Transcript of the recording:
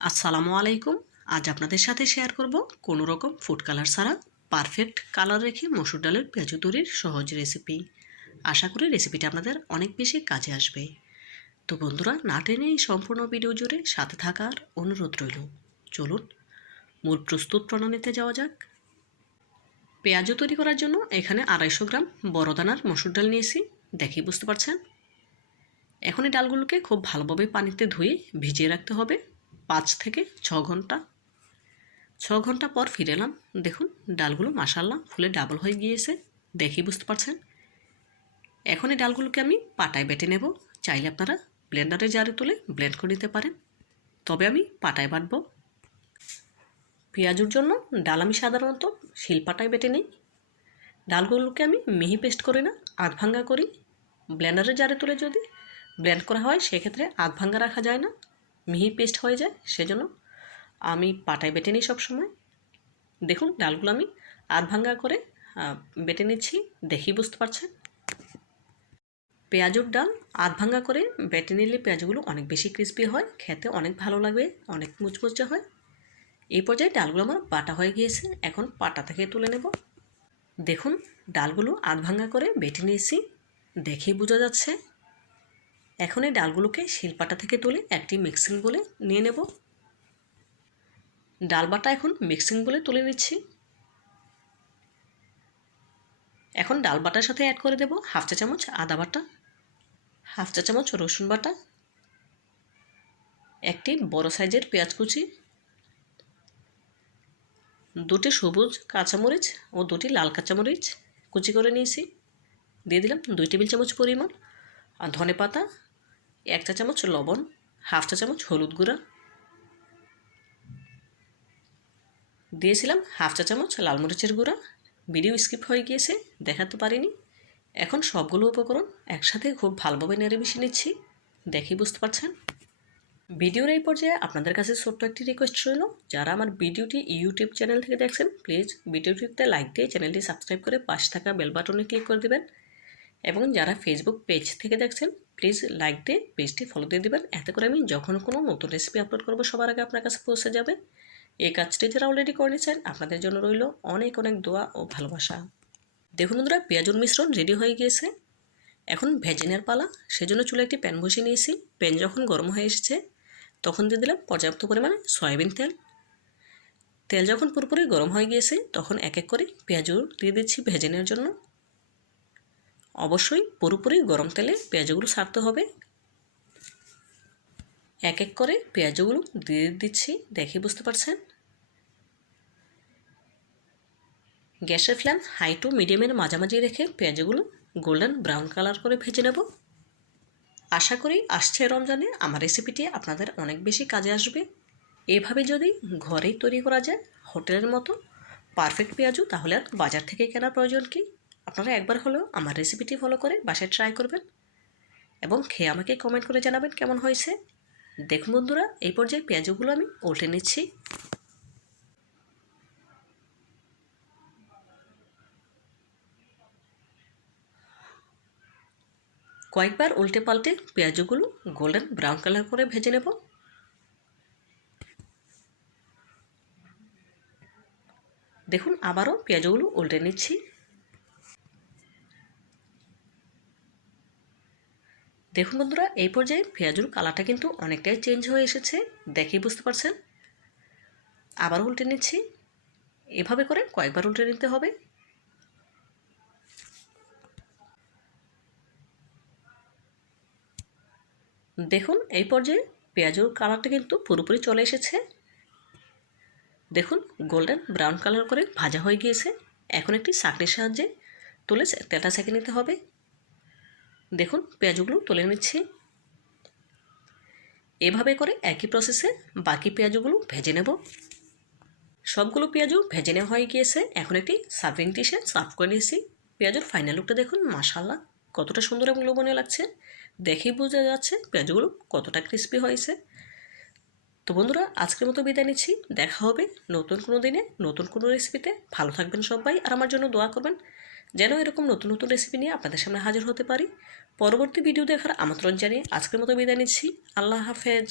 আসসালামু আলাইকুম। আজ আপনাদের সাথে শেয়ার করব কোনো রকম ফুড কালার ছাড়া পারফেক্ট কালার রেখে মসুর ডালের পেঁয়াজু তৈরির সহজ রেসিপি আশা করি রেসিপিটা আপনাদের অনেক বেশি কাজে আসবে। তো বন্ধুরা, না টেনে এই সম্পূর্ণ ভিডিও জুড়ে সাথে থাকার অনুরোধ রইল। চলুন, মূল প্রস্তুত প্রণালীতে যাওয়া যাক। পেঁয়াজু তৈরি করার জন্য এখানে আড়াইশো গ্রাম বড় দানার মসুর ডাল নিয়েছি। দেখেই বুঝতে পারছেন? এখন এই ডালগুলোকে খুব ভালোভাবে পানিতে ধুয়ে ভিজিয়ে রাখতে হবে। পাঁচ থেকে ছ ঘণ্টা। ছ ঘণ্টা পর ফিরে এলাম। দেখুন, ডালগুলো মাসাল্লাহ ফুলে ডাবল হয়ে গিয়েছে। দেখি বুঝতে পারছেন। এখন এই ডালগুলোকে আমি পাটায় বেটে নেব। চাইলে আপনারা ব্লেন্ডারে জারে তুলে ব্লেন্ড করে নিতে পারেন। তবে আমি পাটায় বাটবো। পেঁয়াজুর জন্য ডাল আমি সাধারণত শিলপাটায় বেটে নিই। ডালগুলোকে আমি মিহি পেস্ট করি না, আধ ভাঙ্গা করি। ব্লেন্ডারে জারে তুলে যদি ব্লেন্ড করা হয়, সেক্ষেত্রে আধ ভাঙ্গা রাখা যায় না। মিহি পেস্ট হয়ে যায়, সেজন্য আমি পাটায় বেটে নিই সবসময়। দেখুন, ডালগুলো আমি আধ ভাঙ্গা করে বেটে নিচ্ছি দেখি বুঝতে পারছেন। পেঁয়াজুর ডাল আধ ভাঙ্গা করে বেটে নিলে পেঁয়াজগুলো অনেক বেশি ক্রিস্পি হয়, খেতে অনেক ভালো লাগবে অনেক মুচমুচে হয়। এই পর্যায়ে ডালগুলো আমার বাটা হয়ে গিয়েছে, এখন পাটা থেকে তুলে নেব। দেখুন, ডালগুলো আধ ভাঙ্গা করে বেটে নিয়েছি, দেখেই বোঝা যাচ্ছে। এখন এই ডালগুলোকে শিলপাটা থেকে তুলে একটি মিক্সিং বলে নিয়ে নেব। ডাল বাটা এখন মিক্সিং বলে তুলে নিচ্ছি। এখন ডাল বাটার সাথে অ্যাড করে দেব হাফ চা চামচ আদা বাটা, হাফ চা চামচ রসুন বাটা, একটি বড় সাইজের পেঁয়াজ কুচি, দুটি সবুজ কাঁচামরিচ ও দুটি লাল কাঁচামরিচ কুচি করে নিয়েছি। দিয়ে দিলাম দুই টেবিল চামচ পরিমাণ আর ধনে পাতা এক চা চামচ লবণ, হাফ চা চামচ হলুদ গুঁড়া। দিয়েছিলাম হাফ চা চামচ লাল মরিচের গুঁড়া। ভিডিও স্কিপ হয়ে গিয়েছে, দেখাতে পারিনি। এখন সবগুলো উপকরণ একসাথে খুব ভালোভাবে নেড়ে মিশিয়ে নিচ্ছি। দেখেই বুঝতে পারছেন? ভিডিওর এই পর্যায়ে আপনাদের কাছে ছোট্ট একটি রিকোয়েস্ট রইল। যারা আমার ভিডিওটি ইউটিউব চ্যানেল থেকে দেখছেন প্লিজ ভিডিওটিতে লাইক দিয়ে চ্যানেলটি সাবস্ক্রাইব করে পাশে থাকা বেল বাটনে ক্লিক করে দেবেন। এবং যারা ফেসবুক পেজ থেকে দেখছেন প্লিজ লাইক দিয়ে পেজটি ফলো দিয়ে দেবেন। এতে করে আমি যখন কোনো নতুন রেসিপি আপলোড করব, সবার আগে আপনার কাছে পৌঁছে যাবে। এই কাজটি যারা অলরেডি করে নিয়েছেন, আপনাদের জন্য রইল অনেক অনেক দোয়া ও ভালোবাসা। দেখুন বন্ধুরা, পেঁয়াজুর মিশ্রণ রেডি হয়ে গিয়েছে। এখন ভেজেনের পালা, সেজন্য চুলে একটি প্যান বসিয়ে নিয়েছি। প্যান যখন গরম হয়ে এসেছে, তখন দিয়ে দিলাম পর্যাপ্ত পরিমাণে সয়াবিন তেল। তেল যখন পুরোপুরি গরম হয়ে গিয়েছে, তখন এক এক করে পেঁয়াজুর দিয়ে দিচ্ছি ভেজে নেওয়ার জন্য। অবশ্যই পুরোপুরি গরম তেলে পেঁয়াজগুলো ছাড়তে হবে। এক এক করে পেঁয়াজগুলো দিয়ে দিচ্ছি, দেখে বুঝতে পারছেন? গ্যাসের ফ্লেম হাই টু মিডিয়ামের মাঝামাঝি রেখে পেঁয়াজগুলো গোল্ডেন ব্রাউন কালার করে ভেজে নেব। আশা করি আসছে রমজানে, আমার রেসিপিটি আপনাদের অনেক বেশি কাজে আসবে। এভাবে যদি ঘরেই তৈরি করা যায়, হোটেলের মতো পারফেক্ট পেঁয়াজু তাহলে আর বাজার থেকে কেনার প্রয়োজন কি? আপনারা একবার হলেও আমার রেসিপিটি ফলো করে বাসায় ট্রাই করবেন এবং খেয়ে আমাকে কমেন্ট করে জানাবেন কেমন হয়েছে। দেখুন বন্ধুরা, এই পর্যায়ে পেঁয়াজগুলো আমি উল্টে নিচ্ছি। কয়েকবার উল্টে পাল্টে পেঁয়াজগুলো গোল্ডেন ব্রাউন কালার করে ভেজে নেব। দেখুন, আবারও পেঁয়াজগুলো উল্টে নিচ্ছি। দেখুন বন্ধুরা, এই পর্যায়ে পেঁয়াজুর কালারটা কিন্তু অনেকটাই চেঞ্জ হয়ে এসেছে, দেখেই বুঝতে পারছেন। আবার উল্টে নিচ্ছি, এভাবে করে কয়েকবার উল্টে নিতে হবে। দেখুন, এই পর্যায়ে পেঁয়াজুর কালারটা কিন্তু পুরোপুরি চলে এসেছে। দেখুন, গোল্ডেন ব্রাউন কালার করে ভাজা হয়ে গিয়েছে। এখন একটি চাকরির সাহায্যে তুলে তেলটা সেঁকে নিতে হবে। দেখুন, পেঁয়াজগুলো তুলে নিচ্ছি। এভাবে করে একই প্রসেসে বাকি পেঁয়াজগুলো ভেজে নেব। সবগুলো পেঁয়াজও ভেজে নেওয়া হয়ে গিয়েছে। এখন একটি সার্ভিং ডিশে সার্ভ করে নিয়েছি। পেঁয়াজের ফাইনাল লুকটা দেখুন মাসাল্লাহ কতটা সুন্দর এবং লোভনীয় লাগছে। দেখেই বোঝা যাচ্ছে পেঁয়াজগুলো কতটা ক্রিস্পি হয়েছে। তো বন্ধুরা, আজকের মতো বিদায় নিচ্ছি। দেখা হবে নতুন কোনো দিনে, নতুন কোনো রেসিপিতে ভালো থাকবেন সবাই, আর আমার জন্য দোয়া করবেন। যেন এরকম নতুন নতুন রেসিপি নিয়ে আপনাদের সামনে হাজির হতে পারি। পরবর্তী ভিডিও দেখার আমন্ত্রণ জানিয়ে আজকের মতো বিদায় নিচ্ছি। আল্লাহ হাফেজ।